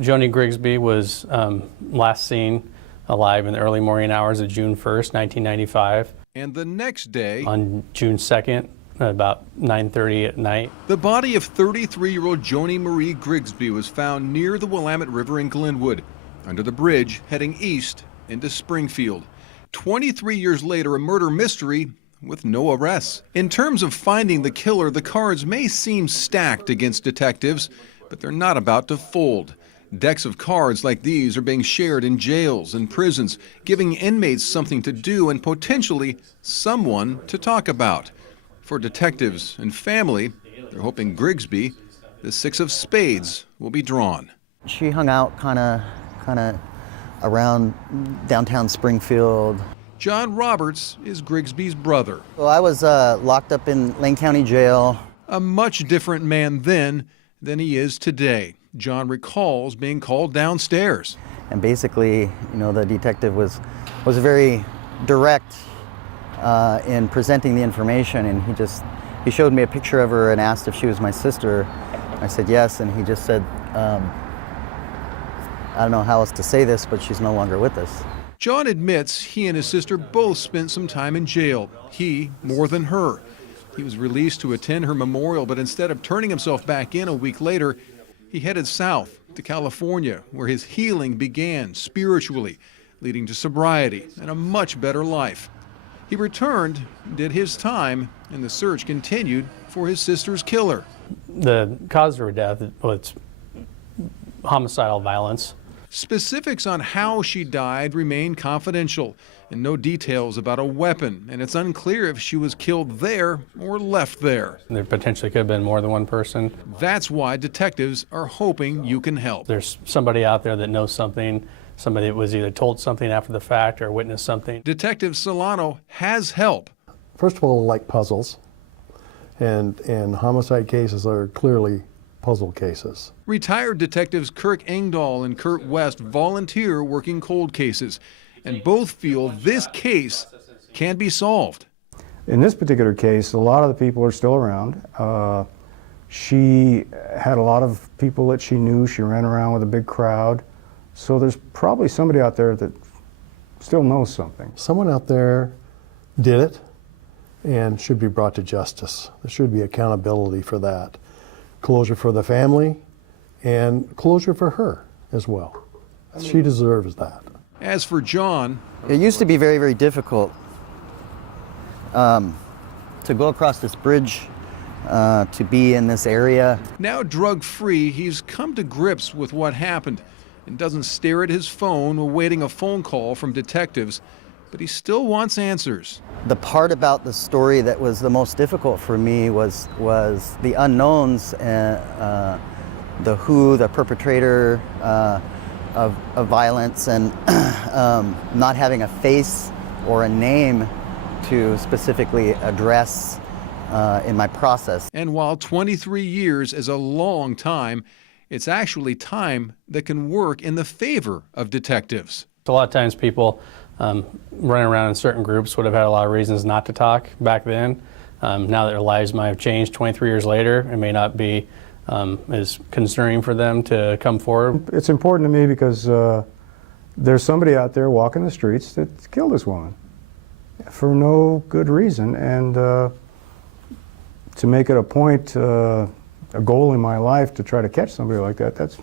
Joni Grigsby was last seen alive in the early morning hours of June 1st, 1995. And the next day, on June 2nd, about 9:30 at night, the body of 33-year-old Joni Marie Grigsby was found near the Willamette River in Glenwood, under the bridge heading east into Springfield. 23 years later, a murder mystery with no arrests. In terms of finding the killer, the cards may seem stacked against detectives, but they're not about to fold. Decks of cards like these are being shared in jails and prisons, giving inmates something to do and potentially someone to talk about. For detectives and family, they're hoping Grigsby, the six of spades, will be drawn. She hung out kind of around downtown Springfield. John Roberts is Grigsby's brother. Well, I was locked up in Lane County Jail. A much different man then than he is today. John recalls being called downstairs. And basically, the detective was very direct in presenting the information, and he showed me a picture of her and asked if she was my sister. I said yes, and he just said, I don't know how else to say this, but she's no longer with us. John admits he and his sister both spent some time in jail. He more than her. He was released to attend her memorial, but instead of turning himself back in a week later, he headed south to California, where his healing began spiritually, leading to sobriety and a much better life. He returned, did his time, and the search continued for his sister's killer. The cause of her death was homicidal violence. Specifics on how she died remain confidential, and no details about a weapon, and it's unclear if she was killed there or left there. There potentially could have been more than one person. That's why detectives are hoping you can help. There's somebody out there that knows something, somebody that was either told something after the fact or witnessed something. Detective Solano has help. First of all, I like puzzles, and homicide cases are clearly puzzle cases. Retired detectives Kirk Engdahl and Kurt West volunteer working cold cases, and both feel this case can be solved. In this particular case, a lot of the people are still around. She had a lot of people that she knew. She ran around with a big crowd. So there's probably somebody out there that still knows something. Someone out there did it and should be brought to justice. There should be accountability for that. Closure for the family and closure for her as well. She deserves that. As for John, it used to be very, very difficult to go across this bridge, to be in this area. Now drug-free, he's come to grips with what happened and doesn't stare at his phone awaiting a phone call from detectives, but he still wants answers. The part about the story that was the most difficult for me was the unknowns, the who, the perpetrator of violence, and not having a face or a name to specifically address in my process. And while 23 years is a long time, it's actually time that can work in the favor of detectives. A lot of times people running around in certain groups would have had a lot of reasons not to talk back then. Now that their lives might have changed 23 years later, it may not be as concerning for them to come forward. It's important to me because there's somebody out there walking the streets that killed this woman for no good reason, and to make it a point, a goal in my life to try to catch somebody like that,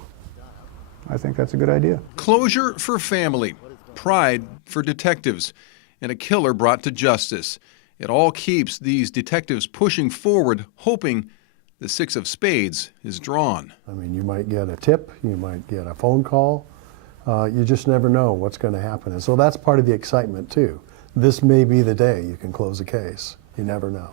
I think that's a good idea. Closure for family, pride for detectives, and a killer brought to justice. It all keeps these detectives pushing forward, hoping the six of spades is drawn. I mean, you might get a tip, you might get a phone call. You just never know what's going to happen. And so that's part of the excitement too. This may be the day you can close a case. You never know.